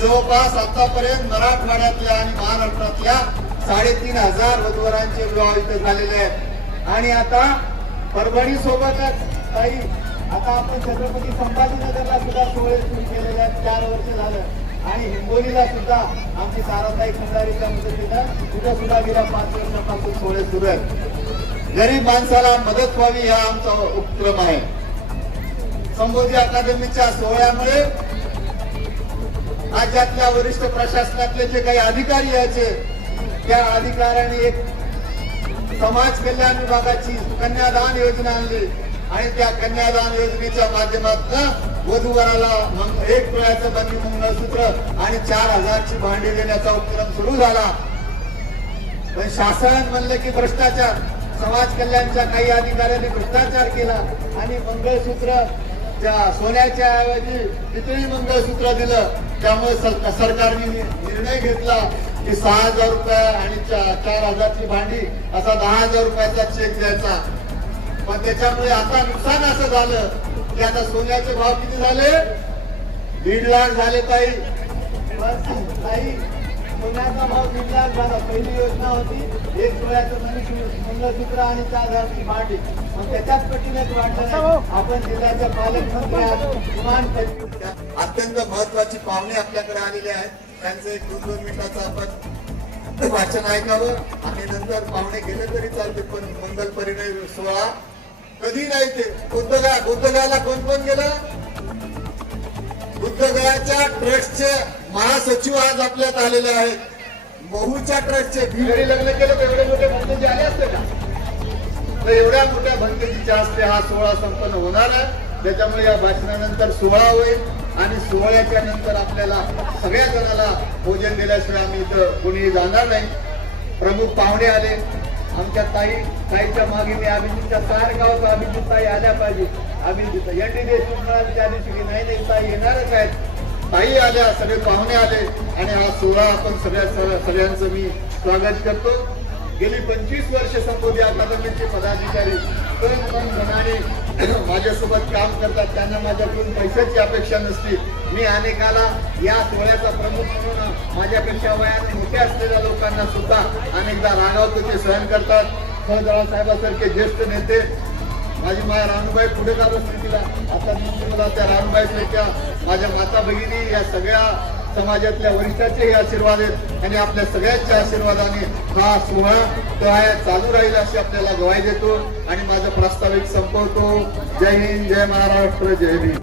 जवळपास आतापर्यंत मराठवाड्यातल्या आणि महाराष्ट्रातल्या 3500 वधूवरांचे विवाह इथे झालेले आहेत। आणि आता परभणी सोबतच काही आता आपण छत्रपती संभाजीनगरला सुद्धा सोहळे सुरू केलेले आहेत, 4 वर्ष झालं। आणि हिंगोलीला सुद्धा आमची ताराताई खंडारीच्या मदतीनं तिथं सुद्धा गेल्या 5 वर्षापासून सोहळे सुरू आहेत। गरीब माणसाला मदत व्हावी हा आमचा उपक्रम आहे। संबोधी अकादमीच्या सोहळ्यामुळे राज्यातल्या वरिष्ठ प्रशासनातले जे काही अधिकारी यायचे त्या अधिकाऱ्यांनी एक समाज कल्याण विभागाची कन्यादान योजना आणली आणि त्या कन्यादान योजनेच्या माध्यमातून वधूवराला 1 तोळ्याचं बंदी मंगळसूत्र आणि 4000 ची भांडी देण्याचा उपक्रम सुरू झाला। पण शासन म्हणलं की भ्रष्टाचार, समाज कल्याणच्या काही अधिकाऱ्यांनी भ्रष्टाचार केला आणि मंगळसूत्र सोन्याच्या ऐवजी पितळी मंगळसूत्र दिलं। त्यामुळे सरकारने निर्णय घेतला की 6000 रुपये आणि 4000 ची भांडी असा 10000 रुपयाचा चेक द्यायचा। पण त्याच्यामुळे आता नुकसान असं झालं की आता सोन्याचे भाव किती झाले? 1.5 लाख झाले ताई। सोन्याचा भाव 1.5 लाख झाला। पहिली योजना होती 1 तोळ्याचं मंगळसूत्र आणि 4000 ची भांडी, मग त्याच्याच पटीनेच वाढलं। आपण जिल्ह्याच्या पालकमंत्री अत्यंत महत्वाची पाहुणे आपल्याकडे आलेले आहेत, त्यांचं एक 2-2 मिनिटाचं आपण भाषण ऐकावं आणि नंतर पाहुणे गेले तरी चालते, पण मंगल परिणय सोहळा कधी नाही। ते बुद्धगयाला कोण कोण गेलं? बुद्धगयाच्या ट्रस्टचे महासचिव आज आपल्यात आलेले आहेत। महूच्या ट्रस्टचे भिवडी लग्न केलं तर एवढे मोठे भंतेजी आले असते का? तर एवढ्या मोठ्या भंतेजीच्या हस्ते हा सोहळा संपन्न होणार आहे। त्याच्यामुळे या भाषणानंतर सोहळा होईल आणि सोहळ्याच्या नंतर आपल्याला सगळ्या जणाला भोजन दिल्याशिवाय आम्ही इथं कोणी जाणार नाही। प्रमुख पाहुणे आले आमच्या ताईच्या मागे मी अभिजितच्या 4 गावात अभिजित ताई आल्या पाहिजे। अभिजित एनडी देशमुख म्हणाले त्या दिवशी की नाही ताई येणारच आहेत। ताई आल्या, सगळे पाहुणे आले आणि हा सोहळा आपण सगळ्यांचं मी स्वागत करतो। गेली 25 वर्ष संबोधी अकादमीचे पदाधिकारी माझ्यासोबत काम करतात, त्यांना माझ्याकडून पैशाची अपेक्षा नसती। मी अनेकाला या सोहळ्याचा प्रमुख म्हणून माझ्यापेक्षा वयाने मोठ्या असलेल्या लोकांना सुद्धा अनेकदा रागावतो, ते सहन करतात। फळदळा साहेबांसारखे ज्येष्ठ नेते, माझी माया रानूबाई पुढे का बसली तिला, आता मला त्या रानूबाईपेक्षा माझ्या माता भगिनी या सगळ्या समाजातल्या वरिष्ठांचेही आशीर्वाद आहेत आणि आपल्या सगळ्यांच्या आशीर्वादाने हा सोहळा चालू राहील अशी आपल्याला ग्वाही देतो आणि माझं प्रास्ताविक संपवतो। जय हिंद, जय महाराष्ट्र, जय भीम।